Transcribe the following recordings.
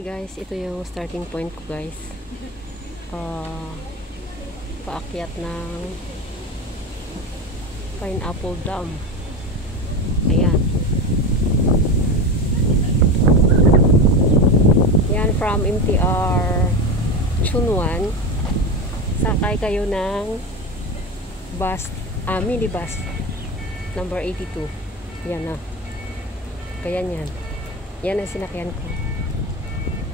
Hey guys, ito yung starting point ko guys. Paakyat ng Pineapple Dam. Ayan. Yan from MTR Chunwan. Sakay kayo ng bus, minibus number 82. Yan na. Kaya yan. Yan ang sinakyan ko.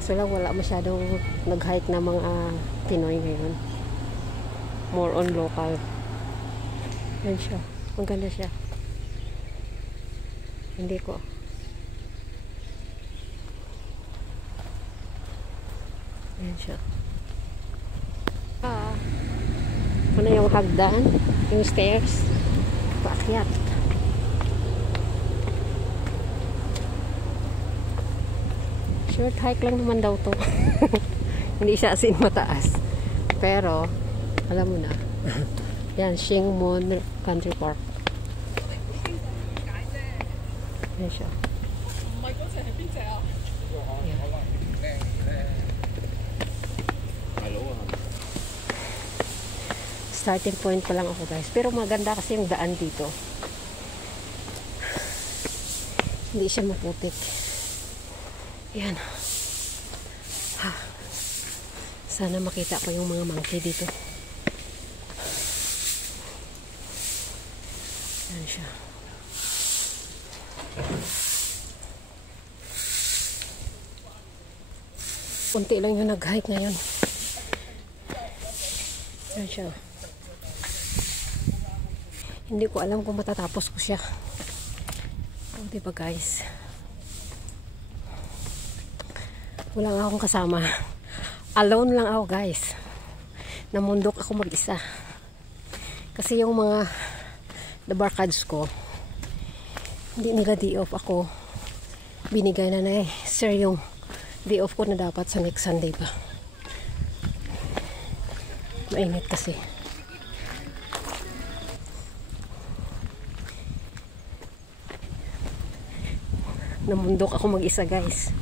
So lang wala masyadong nag-hike na mga Pinoy ngayon. More on local. Yan siya. Maganda siya. Hindi ko. Yan siya. Ano yung hagdan? Yung stairs. Paakyat. Short hike lang naman daw to. Hindi siya as in mataas. Pero, alam mo na. Yan, Shingmon Country Park. Yan siya. Yan. Starting point pa lang ako guys. Pero maganda kasi yung daan dito. Hindi siya maputik. Yan. Sana makita ko yung mga monkey dito. Yan siya. Kunti lang yung nag-hike ngayon. Yan siya. Hindi ko alam kung matatapos ko siya. O, diba guys? Wala nga akong kasama. Alone lang ako guys. Namundok ako mag-isa. Kasi yung mga barkads ko, hindi nila day off ako. Binigay na eh. Sir, yung day off ko na dapat sa next Sunday pa. Mainit kasi. Namundok ako mag-isa guys.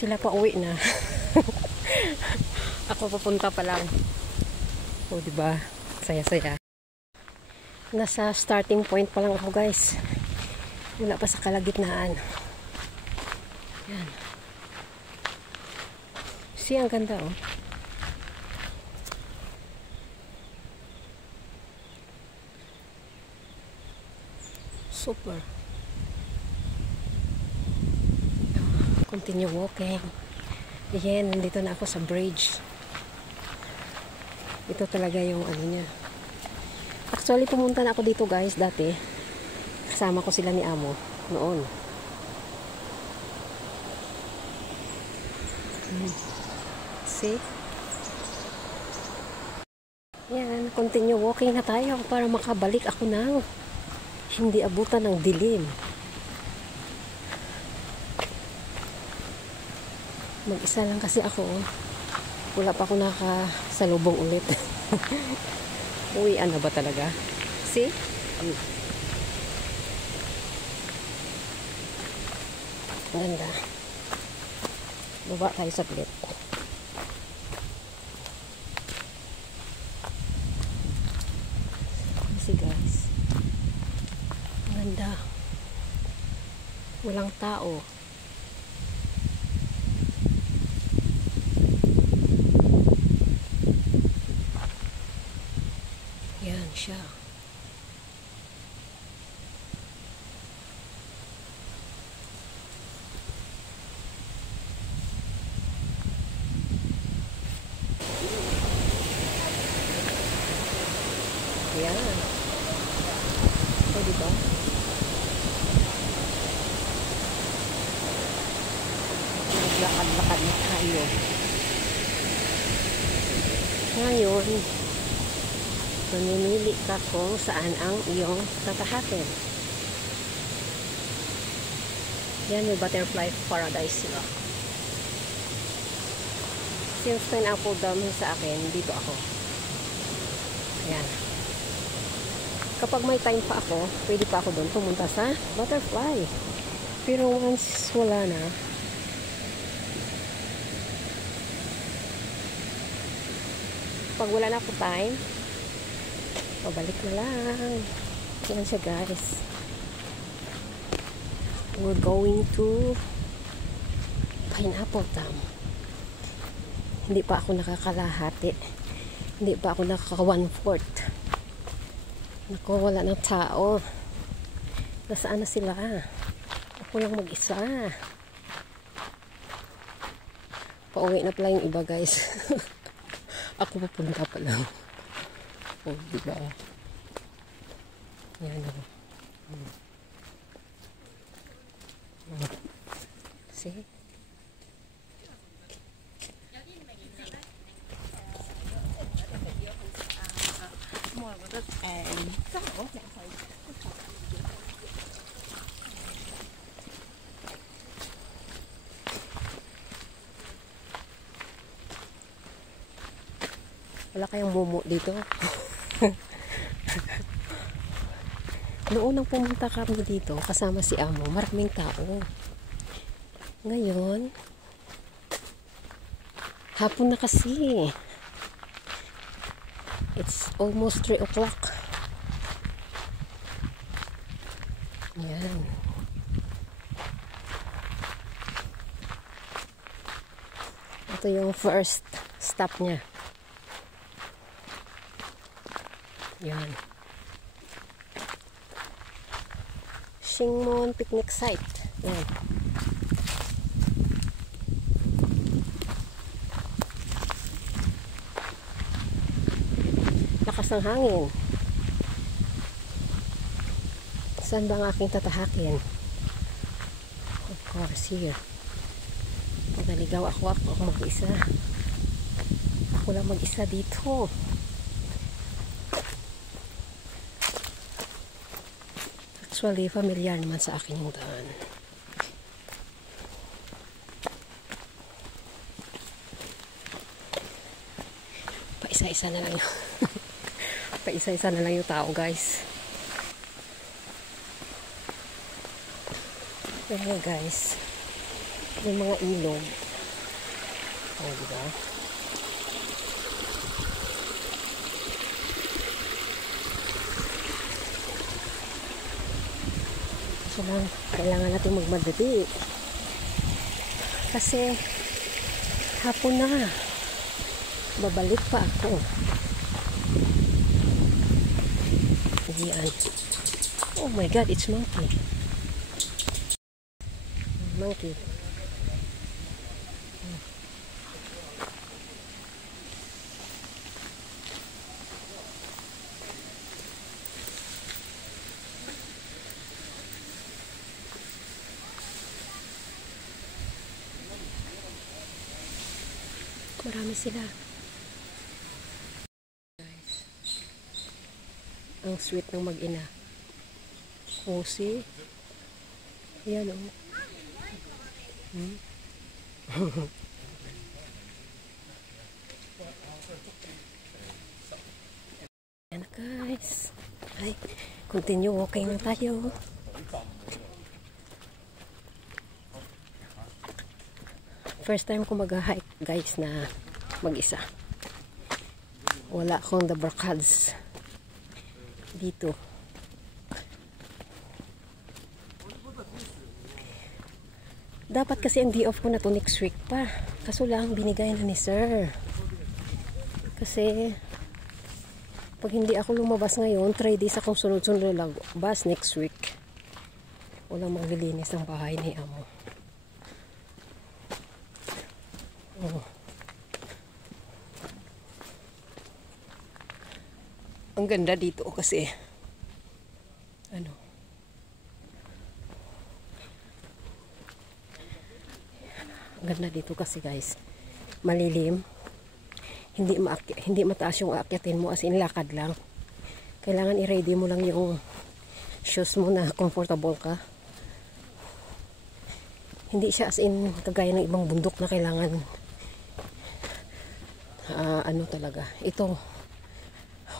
Sila pa uwi na. Ako papunta pa lang. O, diba? Saya-saya. Nasa starting point pa lang ako, guys. Wala pa sa kalagitnaan. Yan. See, ang ganda, oh. Super. Continue walking. Ayan, nandito na ako sa bridge. Ito talaga yung ano niya. Actually, pumunta na ako dito guys dati. Kasama ko sila ni Amo noon. See? Yan, continue walking na tayo para makabalik ako ng hindi abutan ng dilim. Mag-isa lang kasi ako. Wala pa ako nakasalubong ulit. Uwian na ba talaga? See? Ganda. Baba tayo saglit. See guys. Ganda. Walang tao. Yan siya. Yan. O, diba? Naglakad-lakad na tayo. Ngayon, mamimili ka kung saan ang iyong tatahakin. Yan, may butterfly paradise sila. Since Pineapple Dam sa akin, dito ako. Ayan. Kapag may time pa ako, pwede pa ako doon pumunta sa butterfly. Pero once wala na, pag wala na ako time, pabalik na lang. Yan siya guys. We're going to Pineapple Dam. Hindi pa ako nakakalahati. Hindi pa ako nakaka 1/4. Naku, wala ng tao. Nasaan na sila? Ako lang mag-isa. Pauwi na pala yung iba guys. Ako pupunta pa lang. Oh, diba? Yan o. See? Wala kayang mumu dito. Noong pumunta kami dito, kasama si Amo, maraming tao. Ngayon, hapon na kasi. It's almost 3 o'clock. Yan. Ito yung first stop niya. Yan. Shingmon Picnic Site. Yan. Lakas ng hangin. Saan ba ang aking tatahakin? Of course, here. Pag naligaw ako mag-isa. Ako lang mag-isa dito. Actually, familiar naman sa akin yung daan. Paisa-isa na lang yung paisa-isa na lang yung tao guys. Pero guys, yung mga ilog. Oh, diba? So lang, kailangan natin magmadali. Kasi hapon na. Babalik pa ako. Yan. Oh my God, it's monkey. Monkey. Marami sila. Guys. Ang sweet ng mag-ina. Oh, see? Ayan, oh. Ayan, guys. Ay, continue walking na tayo. First time ko mag-hike guys na mag-isa. Wala akong the barkads dito. Dapat kasi ang day off ko na to next week pa. Kaso lang binigay na ni sir. Kasi pag hindi ako lumabas ngayon, 3 days akong sunod-sunod lumabas next week. Walang maglilinis ng bahay ni Amo. Oh. Ang ganda dito kasi ano, ang ganda dito kasi guys, malilim, hindi mataas yung aakyatin mo, as in lakad lang. Kailangan i-ready mo lang yung shoes mo na comfortable ka. Hindi siya as in kagaya ng ibang bundok na kailangan ano talaga. Ito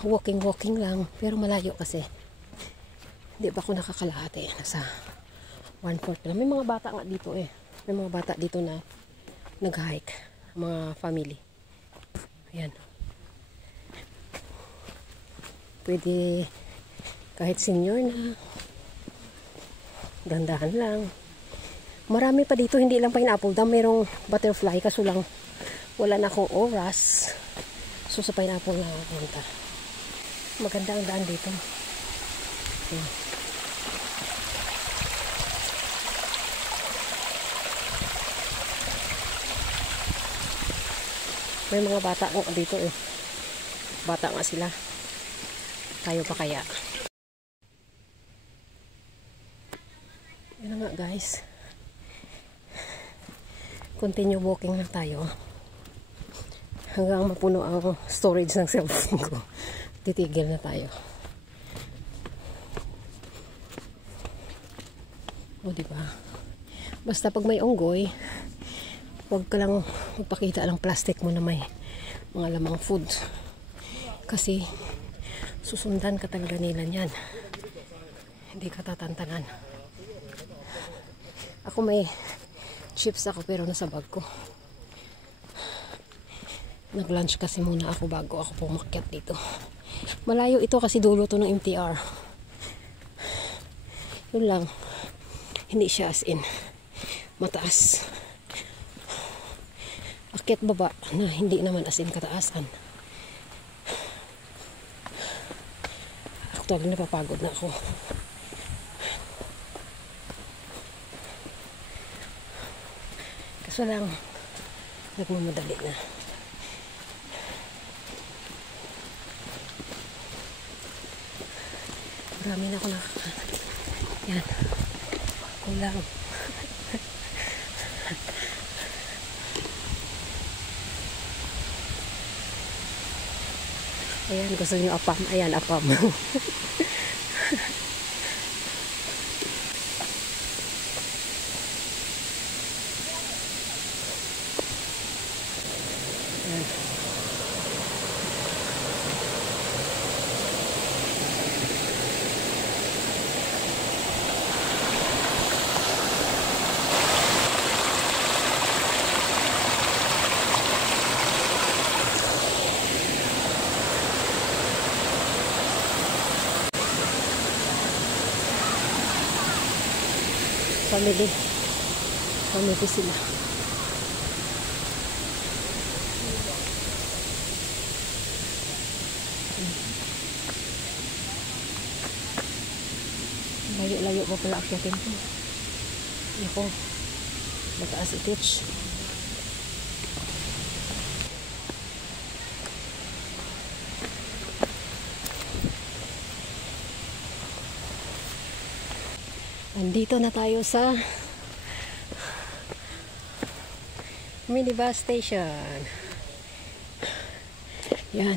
walking lang, pero malayo kasi. Hindi pa ako nakakalahati. Nasa 1/4 lang. May mga bata nga dito eh. May mga bata dito na nag-hike. Mga family. Ayan. Pwede kahit senior na. Gandahan lang. Marami pa dito. Hindi lang Pineapple Dam. Merong butterfly. Kaso lang wala na akong oras. So sa Pineapple na ako punta. Maganda ang daan dito. Ayan. May mga bata nga dito eh. Bata nga sila. Tayo pa kaya. Yan nga guys. Continue walking na tayo. Hanggang mapuno ang storage ng cellphone ko. Titigil na tayo. O diba? Basta pag may unggoy, huwag ka lang magpakita ng plastic mo na may mga lamang food. Kasi susundan ka talaga nila yan. Hindi ka tatantanan. Ako may chips ako pero nasa bag ko. Nag-lunch kasi muna ako bago ako pumakyat dito. Malayo ito kasi dulo to ng MTR. Yun lang. Hindi siya as in mataas. Akyat baba na hindi naman as in kataasan. Actually napapagod na ako. Kaso lang nagmamadali na. Marami na ako yan. Kulang. Ayan, gusto nyo apam. Ayan, apam. Ayan. Family sila. Layo-layo pa pala akyatin ko. Ako, mataas itich. Nandito na tayo sa minibus station. Yan.